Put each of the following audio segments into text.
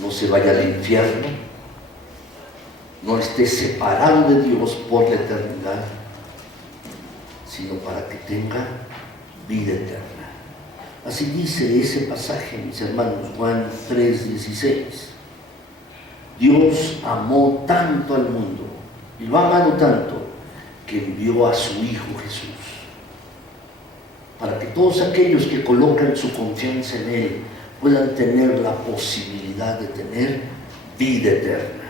no se vaya al infierno, no esté separado de Dios por la eternidad, sino para que tenga vida eterna. Así dice ese pasaje, mis hermanos, Juan 3:16. Dios amó tanto al mundo, y lo ha amado tanto, que envió a su Hijo Jesús, para que todos aquellos que colocan su confianza en Él puedan tener la posibilidad de tener vida eterna.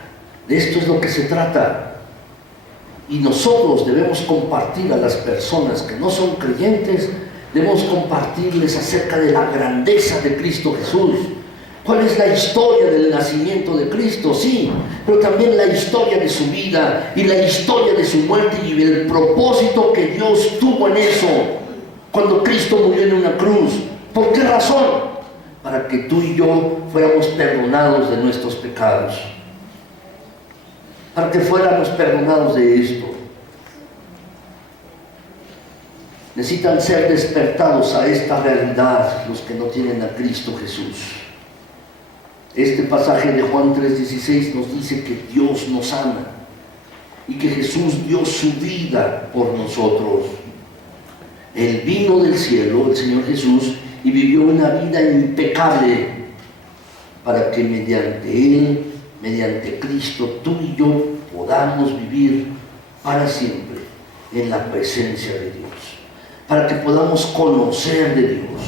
De esto es lo que se trata. Y nosotros debemos compartir a las personas que no son creyentes, debemos compartirles acerca de la grandeza de Cristo Jesús. ¿Cuál es la historia del nacimiento de Cristo? Sí, pero también la historia de su vida y la historia de su muerte y el propósito que Dios tuvo en eso cuando Cristo murió en una cruz. ¿Por qué razón? Para que tú y yo fuéramos perdonados de nuestros pecados, para que fuéramos perdonados de esto. Necesitan ser despertados a esta realidad los que no tienen a Cristo Jesús. Este pasaje de Juan 3:16 nos dice que Dios nos ama y que Jesús dio su vida por nosotros. Él vino del cielo, el Señor Jesús, y vivió una vida impecable para que mediante Él, mediante Cristo, tú y yo podamos vivir para siempre en la presencia de Dios, para que podamos conocer de Dios.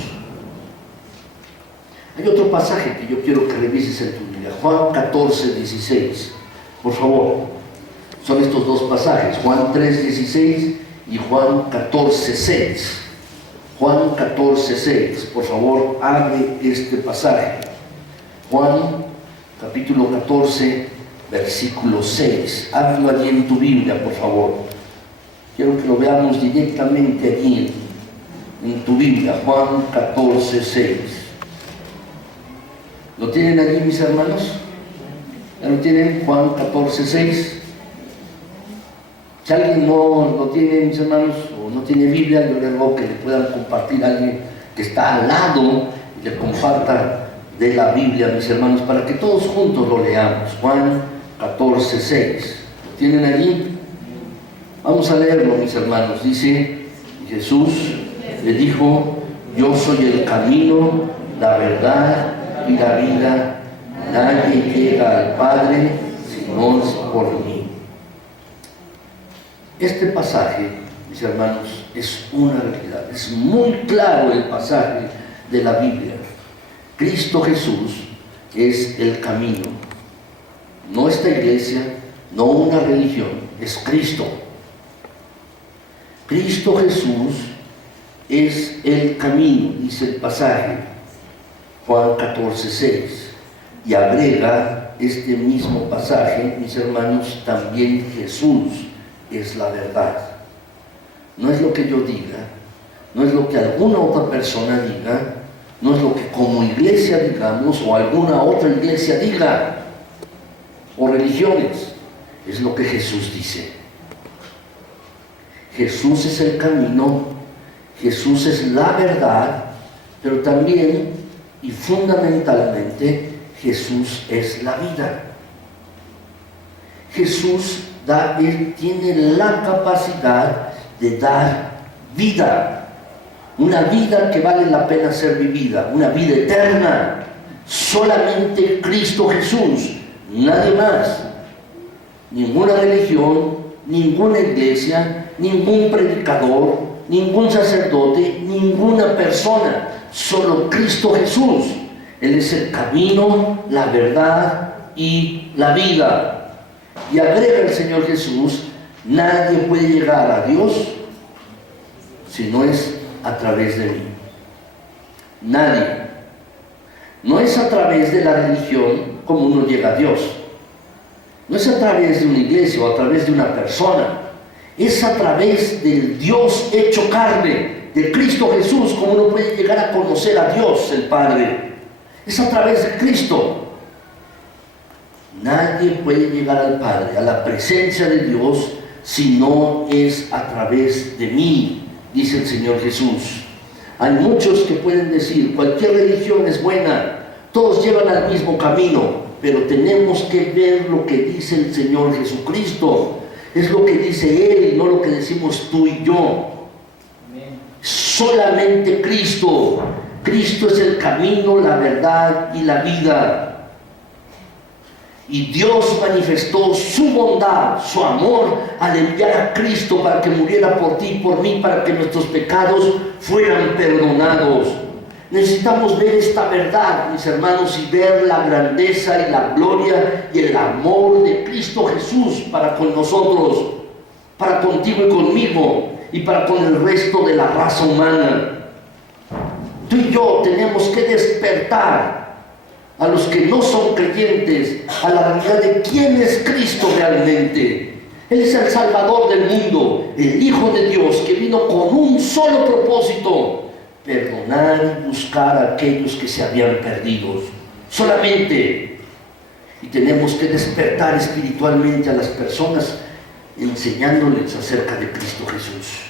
Hay otro pasaje que yo quiero que revises en tu Biblia, Juan 14:16. Por favor, son estos dos pasajes, Juan 3:16 y Juan 14:6. Juan 14:6, por favor, abre este pasaje. Juan capítulo 14, versículo 6. Ábrelo allí en tu Biblia, por favor. Quiero que lo veamos directamente allí en tu Biblia, Juan 14:6. ¿Lo tienen allí, mis hermanos? ¿Ya lo tienen? Juan 14:6. Si alguien no lo tiene, mis hermanos, o no tiene Biblia, yo les ruego que le puedan compartir a alguien que está al lado y le comparta de la Biblia, mis hermanos, para que todos juntos lo leamos. Juan 14:6. ¿Lo tienen allí? Vamos a leerlo, mis hermanos. Dice: Jesús le dijo: yo soy el camino, la verdad y la vida. Nadie llega al Padre si no es por mí. Este pasaje, mis hermanos, es una realidad. Es muy claro el pasaje de la Biblia. Cristo Jesús es el camino. No esta iglesia, no una religión, es Cristo. Cristo Jesús es el camino, dice el pasaje, Juan 14:6. Y agrega este mismo pasaje, mis hermanos, también Jesús es la verdad. No es lo que yo diga, no es lo que alguna otra persona diga, no es lo que como iglesia digamos o alguna otra iglesia diga, o religiones, es lo que Jesús dice. Jesús es el camino, Jesús es la verdad, pero también y fundamentalmente Jesús es la vida. Jesús Él tiene la capacidad de dar vida, una vida que vale la pena ser vivida, una vida eterna. Solamente Cristo Jesús, nadie más, ninguna religión, ninguna iglesia, ningún predicador, ningún sacerdote, ninguna persona, solo Cristo Jesús. Él es el camino, la verdad y la vida. Y agrega el Señor Jesús: nadie puede llegar a Dios si no es a través de mí. Nadie. No es a través de la religión como uno llega a Dios. No es a través de una iglesia o a través de una persona. Es a través del Dios hecho carne, de Cristo Jesús, como uno puede llegar a conocer a Dios el Padre. Es a través de Cristo. Nadie puede llegar al Padre, a la presencia de Dios, si no es a través de mí, dice el Señor Jesús. Hay muchos que pueden decir: cualquier religión es buena, Todos llevan al mismo camino, pero tenemos que ver lo que dice el Señor Jesucristo. Es lo que dice Él, no lo que decimos tú y yo. Solamente Cristo. Cristo es el camino, la verdad y la vida. Y Dios manifestó su bondad, su amor, al enviar a Cristo para que muriera por ti y por mí, para que nuestros pecados fueran perdonados. Necesitamos ver esta verdad, mis hermanos, y ver la grandeza y la gloria y el amor de Cristo Jesús para con nosotros, para contigo y conmigo, y para con el resto de la raza humana. Tú y yo tenemos que despertar a los que no son creyentes a la realidad de quién es Cristo realmente. Él es el Salvador del mundo, el Hijo de Dios, que vino con un solo propósito: perdonar y buscar a aquellos que se habían perdido. Solamente. Y tenemos que despertar espiritualmente a las personas, enseñándoles acerca de Cristo Jesús.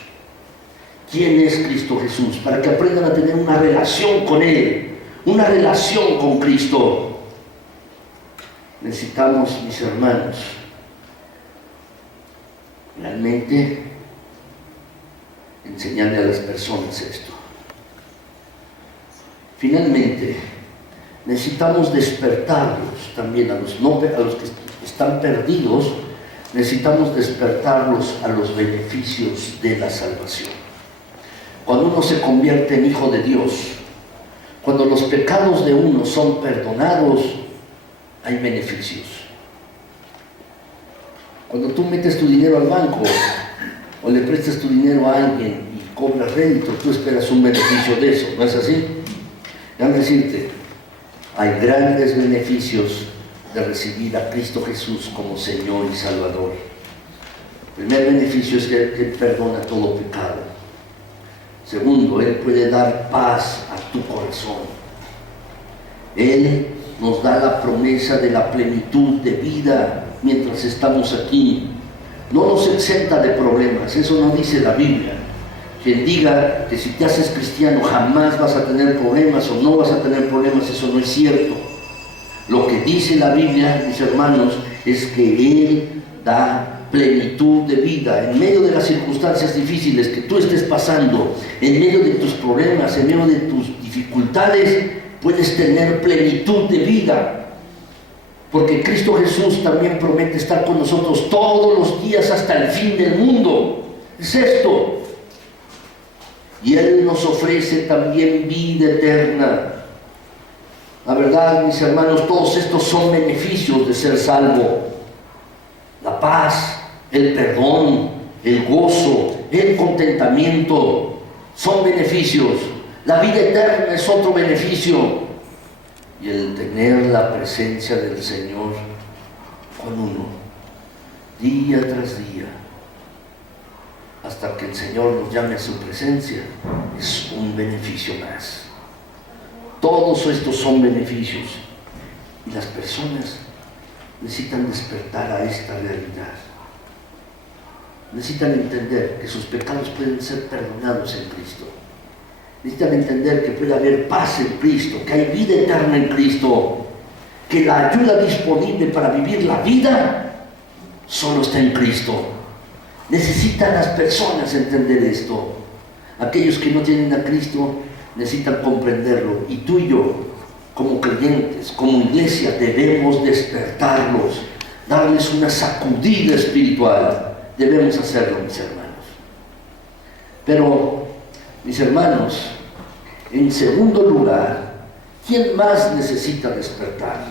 ¿Quién es Cristo Jesús? Para que aprendan a tener una relación con Él, una relación con Cristo. Necesitamos, mis hermanos, realmente enseñarle a las personas esto. Finalmente, necesitamos despertarlos también a los que están perdidos. Necesitamos despertarlos a los beneficios de la salvación. Cuando uno se convierte en hijo de Dios, cuando los pecados de uno son perdonados, hay beneficios. Cuando tú metes tu dinero al banco o le prestas tu dinero a alguien y cobras rédito, tú esperas un beneficio de eso, ¿no es así? Déjame decirte, hay grandes beneficios de recibir a Cristo Jesús como Señor y Salvador. El primer beneficio es que Él perdona todo pecado. Segundo, Él puede dar paz a tu corazón. Él nos da la promesa de la plenitud de vida mientras estamos aquí. No nos exenta de problemas, eso no dice la Biblia. Quien diga que si te haces cristiano jamás vas a tener problemas o no vas a tener problemas, eso no es cierto. Lo que dice la Biblia, mis hermanos, es que Él da plenitud de vida en medio de las circunstancias difíciles que tú estés pasando, en medio de tus problemas, en medio de tus dificultades, puedes tener plenitud de vida, porque Cristo Jesús también promete estar con nosotros todos los días hasta el fin del mundo. Es esto. Y Él nos ofrece también vida eterna. La verdad, mis hermanos, todos estos son beneficios de ser salvo. La paz, el perdón, el gozo, el contentamiento, son beneficios. La vida eterna es otro beneficio. Y el tener la presencia del Señor con uno, día tras día, hasta que el Señor nos llame a su presencia, es un beneficio más. Todos estos son beneficios. Y las personas necesitan despertar a esta realidad. Necesitan entender que sus pecados pueden ser perdonados en Cristo. Necesitan entender que puede haber paz en Cristo, que hay vida eterna en Cristo, que la ayuda disponible para vivir la vida solo está en Cristo. Necesitan las personas entender esto. Aquellos que no tienen a Cristo necesitan comprenderlo, y tú y yo, como creyentes, como iglesia, debemos despertarlos, darles una sacudida espiritual. Debemos hacerlo, mis hermanos. Pero, mis hermanos, en segundo lugar, ¿quién más necesita despertar?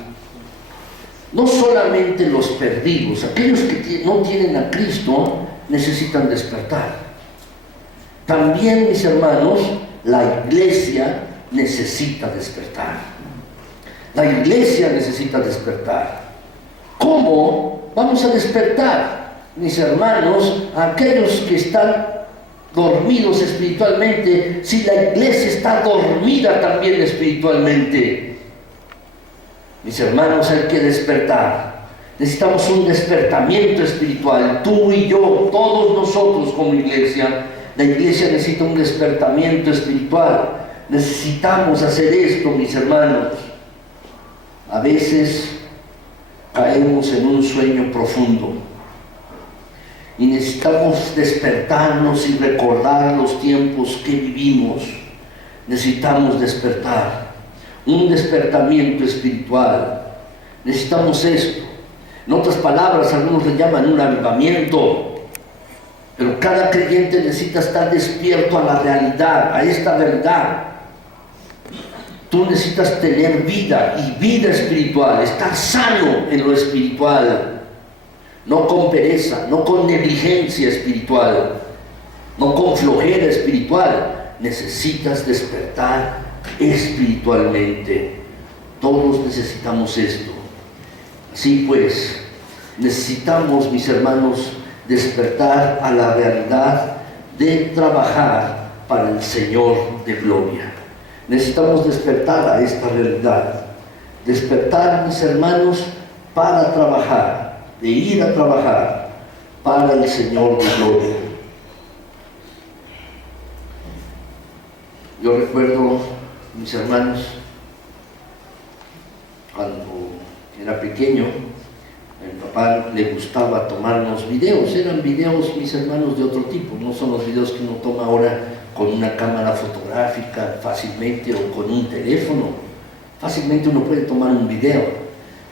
No solamente los perdidos, aquellos que no tienen a Cristo necesitan despertar. También, mis hermanos, la iglesia necesita despertar. La iglesia necesita despertar. ¿Cómo vamos a despertar, mis hermanos, a aquellos que están dormidos espiritualmente, si la iglesia está dormida también espiritualmente? Mis hermanos, hay que despertar. Necesitamos un despertamiento espiritual, tú y yo, todos nosotros como iglesia. La iglesia necesita un despertamiento espiritual. Necesitamos hacer esto, mis hermanos. A veces caemos en un sueño profundo y necesitamos despertarnos y recordar los tiempos que vivimos. Necesitamos despertar, un despertamiento espiritual. Necesitamos esto. En otras palabras, algunos le llaman un avivamiento, pero cada creyente necesita estar despierto a la realidad, a esta verdad. Tú necesitas tener vida y vida espiritual, estar sano en lo espiritual. No con pereza, no con negligencia espiritual, no con flojera espiritual. Necesitas despertar espiritualmente. Todos necesitamos esto. Así pues, necesitamos, mis hermanos, despertar a la realidad de trabajar para el Señor de gloria. Necesitamos despertar a esta realidad. Despertar, mis hermanos, para trabajar, de ir a trabajar para el Señor de gloria. Yo recuerdo, mis hermanos, cuando era pequeño, a mi papá le gustaba tomarnos videos. Eran videos, mis hermanos, de otro tipo. No son los videos que uno toma ahora con una cámara fotográfica fácilmente o con un teléfono. Fácilmente uno puede tomar un video.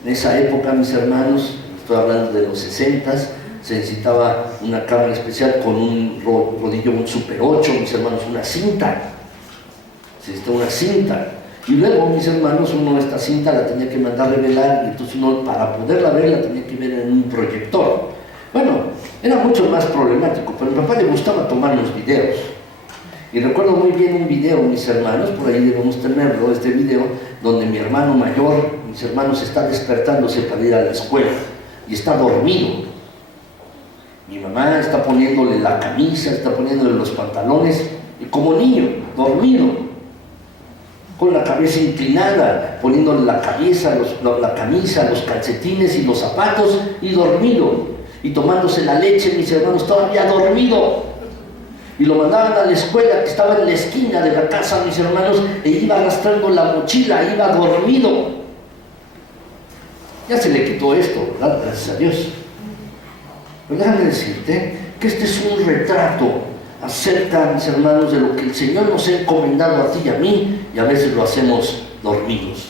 En esa época, mis hermanos, estoy hablando de los 60s, se necesitaba una cámara especial con un rodillo, un Super 8, mis hermanos, una cinta. Se necesitaba una cinta. Y luego, mis hermanos, uno esta cinta la tenía que mandar revelar, y entonces uno, para poderla ver, la tenía que ver en un proyector. Bueno, era mucho más problemático, pero a mi papá le gustaba tomar los videos. Y recuerdo muy bien un video, mis hermanos, por ahí debemos tenerlo, este video, donde mi hermano mayor, mis hermanos, está despertándose para ir a la escuela, y está dormido. Mi mamá está poniéndole la camisa, está poniéndole los pantalones, y como niño, dormido, con la cabeza inclinada, poniéndole la cabeza, la camisa, los calcetines y los zapatos, y dormido, y tomándose la leche, mis hermanos, todavía dormido. Y lo mandaban a la escuela, que estaba en la esquina de la casa, mis hermanos, e iba arrastrando la mochila, iba dormido. Ya se le quitó esto, ¿verdad? Gracias a Dios. Pero déjame decirte que este es un retrato acerca, mis hermanos, de lo que el Señor nos ha encomendado a ti y a mí, y a veces lo hacemos dormidos.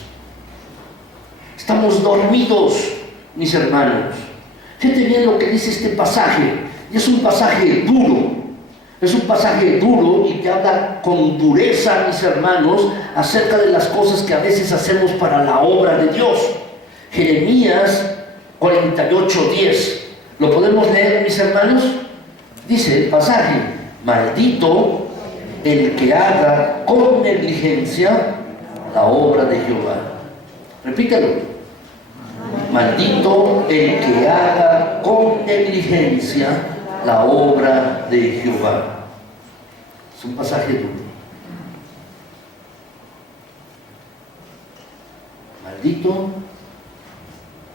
Estamos dormidos, mis hermanos. Fíjate bien lo que dice este pasaje, y es un pasaje duro. Es un pasaje duro y que habla con dureza, mis hermanos, acerca de las cosas que a veces hacemos para la obra de Dios. Jeremías 48:10. ¿Lo podemos leer, mis hermanos? Dice el pasaje: maldito el que haga con negligencia la obra de Jehová. Repítelo. Maldito el que haga con negligencia la obra de Jehová. Es un pasaje duro. Maldito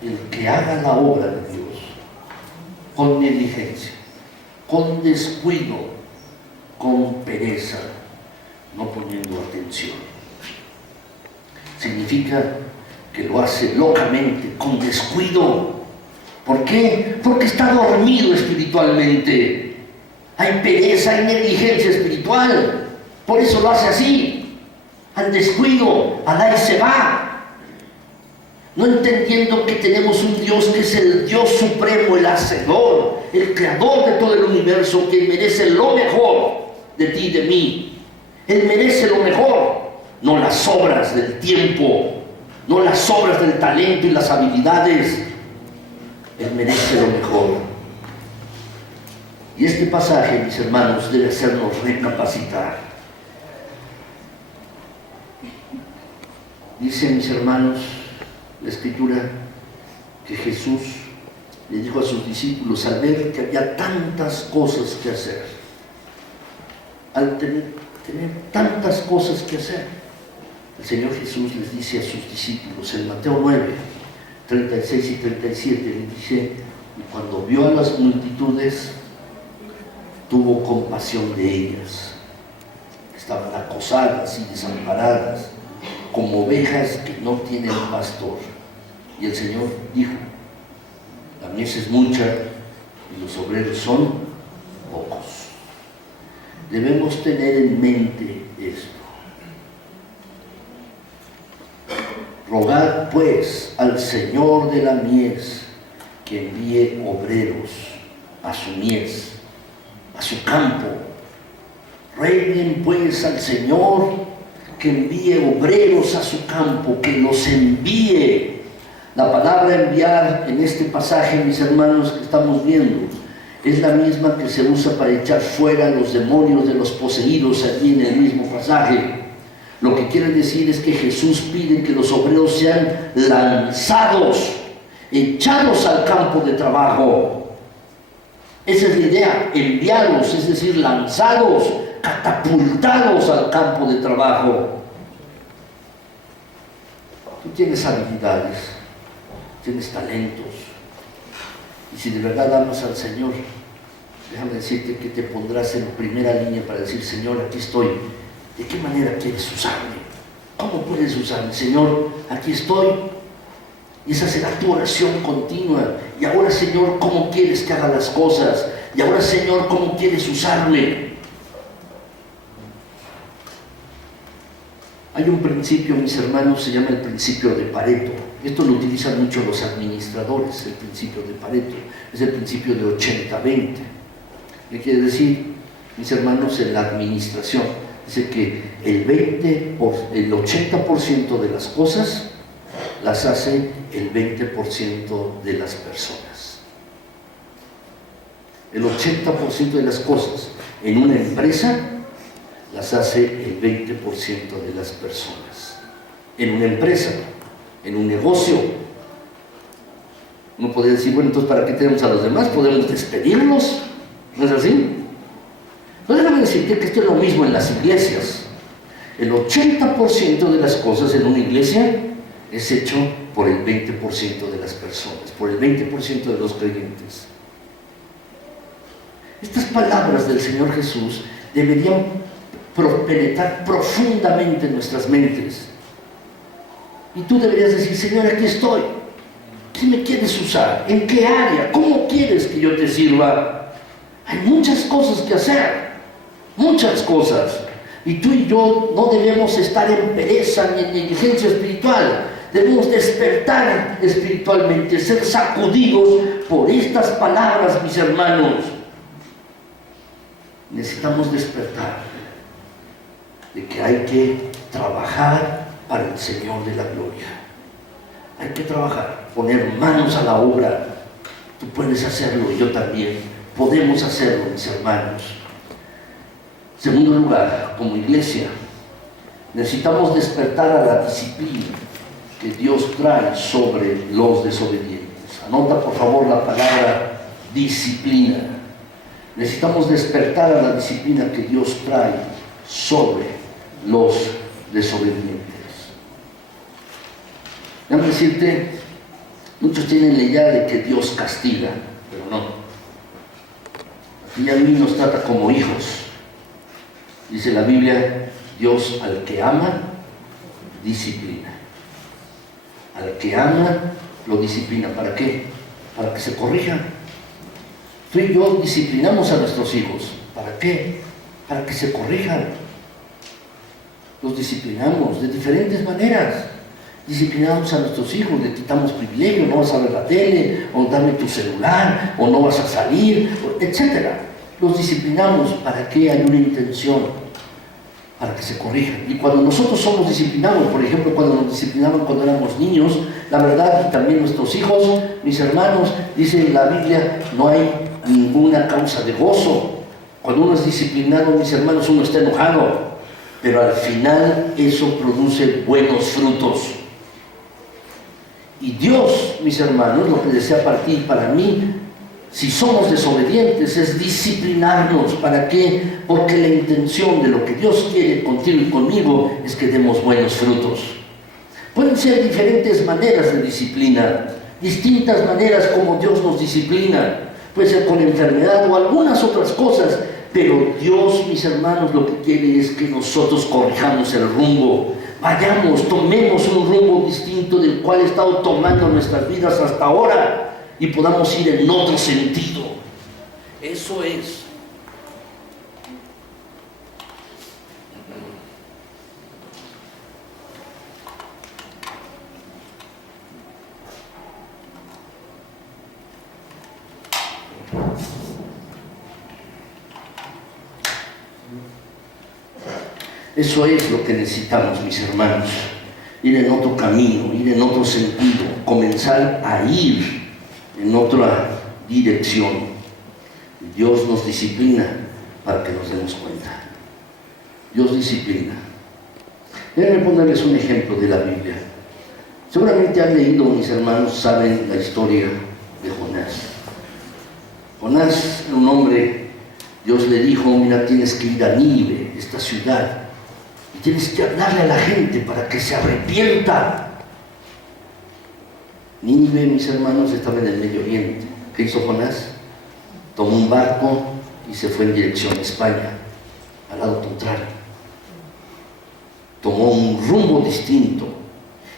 el que haga la obra de Dios con negligencia, con descuido, con pereza, no poniendo atención. Significa que lo hace locamente, con descuido. ¿Por qué? Porque está dormido espiritualmente. Hay pereza, hay negligencia espiritual. Por eso lo hace así, al descuido, al ahí se va. No entendiendo que tenemos un Dios que es el Dios supremo, el hacedor, el creador de todo el universo, que merece lo mejor de ti y de mí. Él merece lo mejor, no las obras del tiempo, no las obras del talento y las habilidades. Él merece lo mejor. Y este pasaje, mis hermanos, debe hacernos recapacitar. Dice, mis hermanos, la Escritura, que Jesús le dijo a sus discípulos, al ver que había tantas cosas que hacer, al tener tantas cosas que hacer, el Señor Jesús les dice a sus discípulos en Mateo 9, 36 y 37, le dice: y cuando vio a las multitudes, tuvo compasión de ellas, que estaban acosadas y desamparadas, como ovejas que no tienen pastor. Y el Señor dijo, la mies es mucha y los obreros son pocos. Debemos tener en mente esto. Rogad pues al Señor de la mies que envíe obreros a su mies, a su campo. Rueguen pues al Señor que envíe obreros a su campo, que los envíe. La palabra enviar en este pasaje, mis hermanos, que estamos viendo, es la misma que se usa para echar fuera los demonios de los poseídos allí en el mismo pasaje. Lo que quiere decir es que Jesús pide que los obreros sean lanzados, echados al campo de trabajo. Esa es la idea, enviarlos, es decir, lanzados, catapultados al campo de trabajo. Tú tienes habilidades, tienes talentos, y si de verdad amas al Señor, déjame decirte que te pondrás en primera línea para decir, Señor, aquí estoy. ¿De qué manera quieres usarme? ¿Cómo puedes usarme? Señor, aquí estoy. Y esa será tu oración continua. Y ahora, Señor, ¿cómo quieres que haga las cosas? Y ahora, Señor, ¿cómo quieres usarme? Hay un principio, mis hermanos, se llama el principio de Pareto. Esto lo utilizan mucho los administradores, el principio de Pareto. Es el principio de 80-20. ¿Qué quiere decir, mis hermanos, en la administración? Dice que el 80% de las cosas las hace el 20% de las personas. El 80% de las cosas en una empresa las hace el 20% de las personas. En una empresa, en un negocio, uno podría decir, bueno, entonces ¿para qué tenemos a los demás? ¿Podemos despedirlos? ¿No es así? No, déjame decirte que esto es lo mismo en las iglesias. El 80% de las cosas en una iglesia es hecho por el 20% de las personas, por el 20% de los creyentes. Estas palabras del Señor Jesús deberían penetrar profundamente en nuestras mentes. Y tú deberías decir, Señor, aquí estoy. ¿Qué me quieres usar? ¿En qué área? ¿Cómo quieres que yo te sirva? Hay muchas cosas que hacer. Muchas cosas, y tú y yo no debemos estar en pereza ni en negligencia espiritual. Debemos despertar espiritualmente, ser sacudidos por estas palabras, mis hermanos. Necesitamos despertar de que hay que trabajar para el Señor de la gloria. Hay que trabajar, poner manos a la obra. Tú puedes hacerlo y yo también. Podemos hacerlo, mis hermanos. Segundo lugar, como iglesia, necesitamos despertar a la disciplina que Dios trae sobre los desobedientes. Anota por favor la palabra disciplina. Necesitamos despertar a la disciplina que Dios trae sobre los desobedientes. Déjame decirte, muchos tienen la idea de que Dios castiga, pero no. Aquí a mí nos trata como hijos. Dice la Biblia, Dios al que ama, disciplina. Al que ama, lo disciplina. ¿Para qué? Para que se corrija. Tú y yo disciplinamos a nuestros hijos. ¿Para qué? Para que se corrijan. Los disciplinamos de diferentes maneras. Disciplinamos a nuestros hijos, le quitamos privilegio, no vas a ver la tele, o dame tu celular, o no vas a salir, etc. Los disciplinamos para que haya una intención, para que se corrijan. Y cuando nosotros somos disciplinados, por ejemplo, cuando nos disciplinaban cuando éramos niños, la verdad, y también nuestros hijos, mis hermanos, dice la Biblia, no hay ninguna causa de gozo. Cuando uno es disciplinado, mis hermanos, uno está enojado, pero al final eso produce buenos frutos. Y Dios, mis hermanos, lo que desea para ti y para mí, si somos desobedientes, es disciplinarnos. ¿Para qué? Porque la intención de lo que Dios quiere contigo y conmigo es que demos buenos frutos. Pueden ser diferentes maneras de disciplina, distintas maneras como Dios nos disciplina. Puede ser con enfermedad o algunas otras cosas, pero Dios, mis hermanos, lo que quiere es que nosotros corrijamos el rumbo. vayamos, tomemos un rumbo distinto del cual he estado tomando nuestras vidas hasta ahora y podamos ir en otro sentido. Eso es. Eso es lo que necesitamos, mis hermanos, ir en otro camino, ir en otro sentido, comenzar a ir en otra dirección. Dios nos disciplina para que nos demos cuenta. Dios disciplina. Déjenme ponerles un ejemplo de la Biblia. Seguramente han leído, mis hermanos, saben la historia de Jonás. Jonás era un hombre, Dios le dijo, mira, tienes que ir a Nínive, esta ciudad, y tienes que hablarle a la gente para que se arrepienta. Nínive, mis hermanos, estaba en el Medio Oriente. ¿Qué hizo Jonás? Tomó un barco y se fue en dirección a España, al lado contrario. Tomó un rumbo distinto.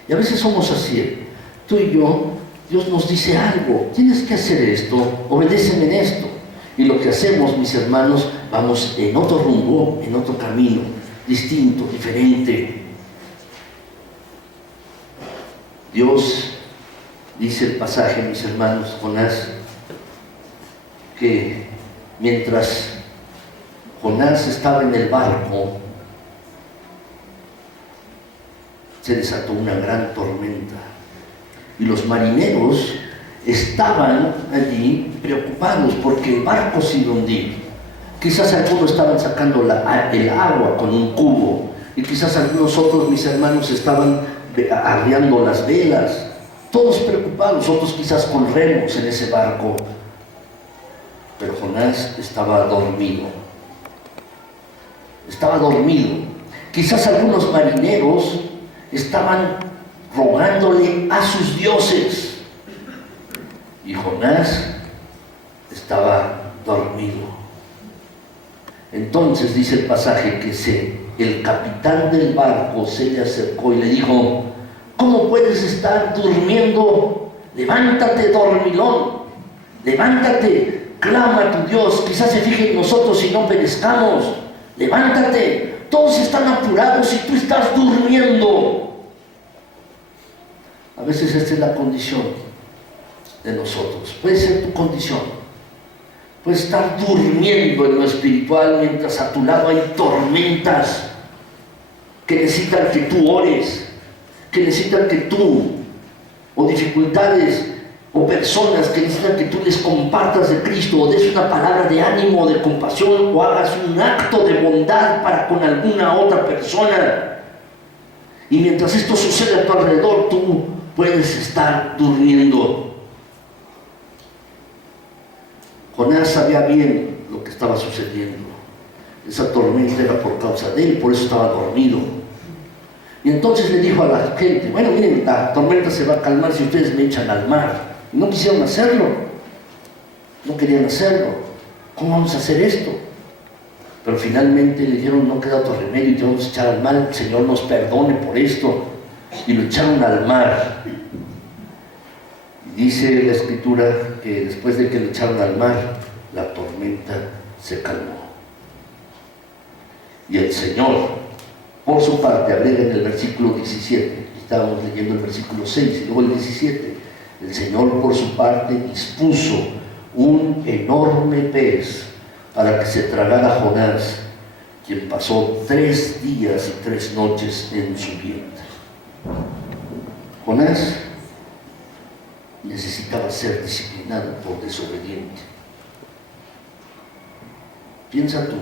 Y a veces somos así. Tú y yo, Dios nos dice algo, tienes que hacer esto, obedéceme en esto. Y lo que hacemos, mis hermanos, vamos en otro rumbo, en otro camino, distinto, diferente. Dios, dice el pasaje, mis hermanos, Jonás, que mientras Jonás estaba en el barco, se desató una gran tormenta. Y los marineros estaban allí preocupados porque el barco se iba a hundir. Quizás algunos estaban sacando el agua con un cubo, y quizás algunos otros, mis hermanos, estaban arriando las velas. Todos preocupados, otros quizás con remos en ese barco. Pero Jonás estaba dormido. Estaba dormido. Quizás algunos marineros estaban rogándole a sus dioses. Y Jonás estaba dormido. Entonces dice el pasaje que el capitán del barco se le acercó y le dijo: ¿cómo puedes estar durmiendo? Levántate, dormilón, levántate, clama a tu Dios, quizás se fije en nosotros y no perezcamos. Levántate, todos están apurados y tú estás durmiendo. A veces esta es la condición de nosotros, puede ser tu condición. Puedes estar durmiendo en lo espiritual mientras a tu lado hay tormentas que necesitan que tú ores, que necesitan que tú, o dificultades, o personas que necesitan que tú les compartas de Cristo, o des una palabra de ánimo, de compasión, o hagas un acto de bondad para con alguna otra persona. Y mientras esto sucede a tu alrededor, tú puedes estar durmiendo. Jonás sabía bien lo que estaba sucediendo. Esa tormenta era por causa de él, por eso estaba dormido. Y entonces le dijo a la gente: bueno, miren, la tormenta se va a calmar si ustedes me echan al mar. Y no quisieron hacerlo, no querían hacerlo. ¿Cómo vamos a hacer esto? Pero finalmente le dijeron: no queda otro remedio y te vamos a echar al mar, el Señor nos perdone por esto. Y lo echaron al mar. Y dice la Escritura que después de que lo echaron al mar, la tormenta se calmó. Y el Señor, por su parte, agrega en el versículo 17, estábamos leyendo el versículo 6 y luego el 17, el Señor por su parte dispuso un enorme pez para que se tragara a Jonás, quien pasó 3 días y 3 noches en su vientre. Jonás necesitaba ser disciplinado por desobediente. Piensa tú,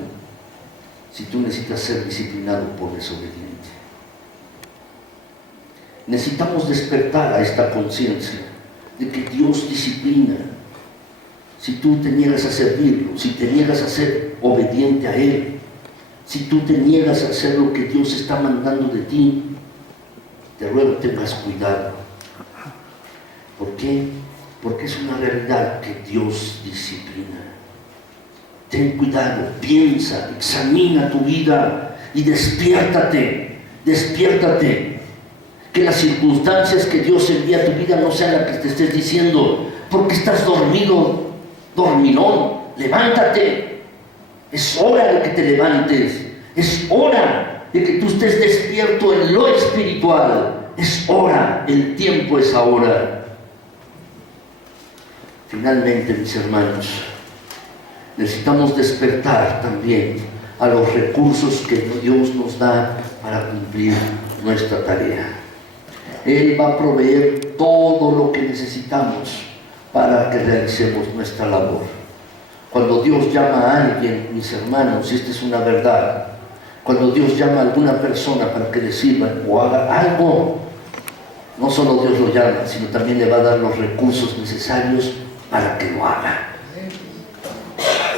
si tú necesitas ser disciplinado por desobediente. Necesitamos despertar a esta conciencia de que Dios disciplina. Si tú te niegas a servirlo, si te niegas a ser obediente a Él, si tú te niegas a hacer lo que Dios está mandando de ti, te ruego que tengas cuidado. ¿Por qué? Porque es una realidad que Dios disciplina. Ten cuidado, piensa, examina tu vida y despiértate despiértate. Que las circunstancias que Dios envía a tu vida no sean las que te estés diciendo, porque estás dormido, dormilón. Levántate. Es hora de que te levantes. Es hora de que tú estés despierto en lo espiritual. Es hora, el tiempo es ahora. Finalmente, mis hermanos, necesitamos despertar también a los recursos que Dios nos da para cumplir nuestra tarea. Él va a proveer todo lo que necesitamos para que realicemos nuestra labor. Cuando Dios llama a alguien, mis hermanos, y esta es una verdad, cuando Dios llama a alguna persona para que le sirva o haga algo, no solo Dios lo llama, sino también le va a dar los recursos necesarios para que lo haga.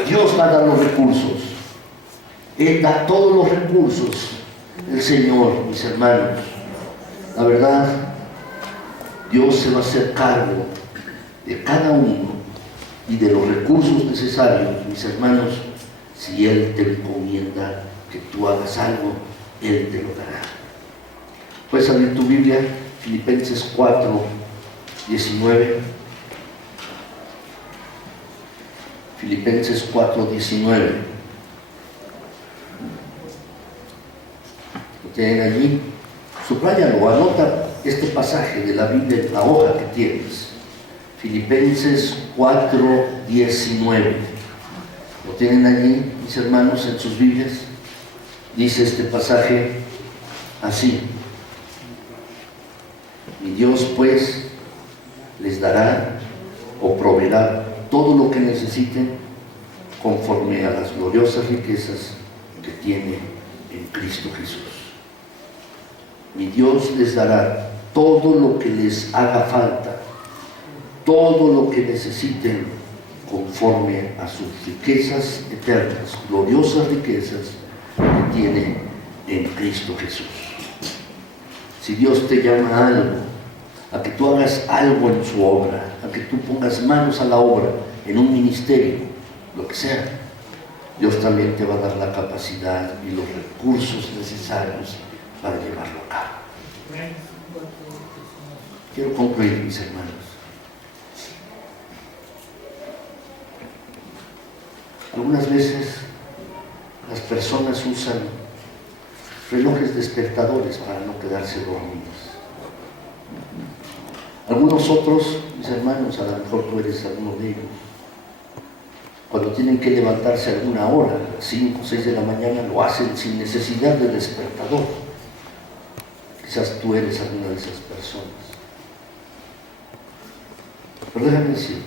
Dios va a dar los recursos. Él da todos los recursos. El Señor, mis hermanos, la verdad, Dios se va a hacer cargo de cada uno y de los recursos necesarios, mis hermanos. Si Él te encomienda que tú hagas algo, Él te lo dará. Puedes abrir tu Biblia, Filipenses 4, 19. Filipenses 4, 19. ¿Lo tienen allí? Subráyalo, anota este pasaje de la Biblia en la hoja que tienes. Filipenses 4, 19. ¿Lo tienen allí, mis hermanos, en sus Biblias? Dice este pasaje así: y Dios pues les dará o proveerá todo lo que necesiten conforme a las gloriosas riquezas que tiene en Cristo Jesús. Mi Dios les dará todo lo que les haga falta, todo lo que necesiten conforme a sus riquezas eternas, gloriosas riquezas que tiene en Cristo Jesús. Si Dios te llama a algo, a que tú hagas algo en su obra, a que tú pongas manos a la obra, en un ministerio, lo que sea, Dios también te va a dar la capacidad y los recursos necesarios para llevarlo a cabo. Quiero concluir, mis hermanos. Algunas veces las personas usan relojes despertadores para no quedarse dormidos. Algunos otros, mis hermanos, a lo mejor tú eres alguno de ellos, cuando tienen que levantarse a alguna hora, a las 5 o 6 de la mañana, lo hacen sin necesidad de despertador. Quizás tú eres alguna de esas personas. Pero déjame decirte,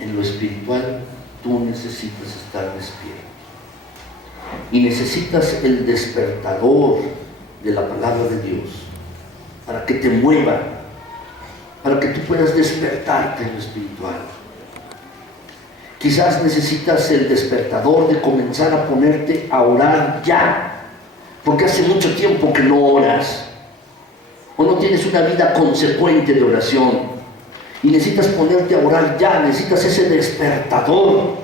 en lo espiritual tú necesitas estar despierto. Y necesitas el despertador de la palabra de Dios para que te mueva, para que tú puedas despertarte en lo espiritual. Quizás necesitas el despertador de comenzar a ponerte a orar ya, porque hace mucho tiempo que no oras, o no tienes una vida consecuente de oración, y necesitas ponerte a orar ya, necesitas ese despertador,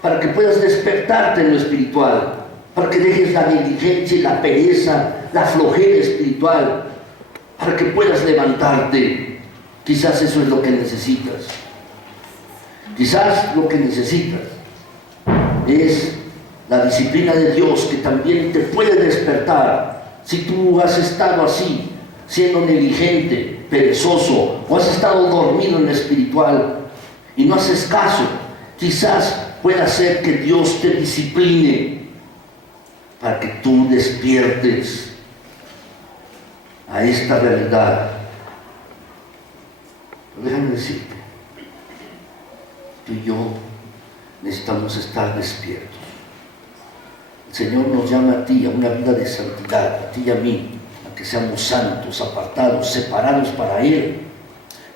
para que puedas despertarte en lo espiritual, para que dejes la negligencia y la pereza, la flojera espiritual, para que puedas levantarte. Quizás eso es lo que necesitas. Quizás lo que necesitas es la disciplina de Dios, que también te puede despertar. Si tú has estado así, siendo negligente, perezoso, o has estado dormido en lo espiritual y no haces caso, quizás pueda ser que Dios te discipline para que tú despiertes a esta realidad. Pero déjame decirte, tú y yo necesitamos estar despiertos. El Señor nos llama a ti a una vida de santidad, a ti y a mí, a que seamos santos, apartados, separados para Él.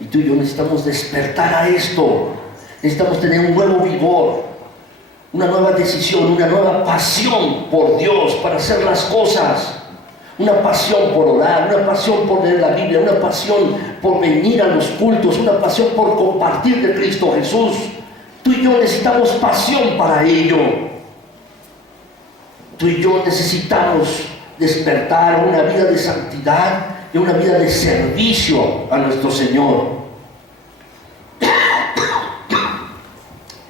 Y tú y yo necesitamos despertar a esto. Necesitamos tener un nuevo vigor, una nueva decisión, una nueva pasión por Dios para hacer las cosas. Una pasión por orar, una pasión por leer la Biblia, una pasión por venir a los cultos, una pasión por compartir de Cristo Jesús. Tú y yo necesitamos pasión para ello. Tú y yo necesitamos despertar a una vida de santidad y a una vida de servicio a nuestro Señor.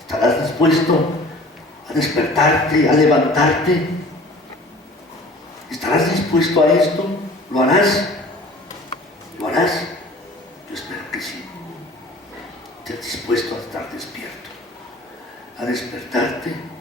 ¿Estarás dispuesto a despertarte, a levantarte? ¿Estarás dispuesto a esto? ¿Lo harás? ¿Lo harás? Yo espero que sí. Estés dispuesto a estar despierto, a despertarte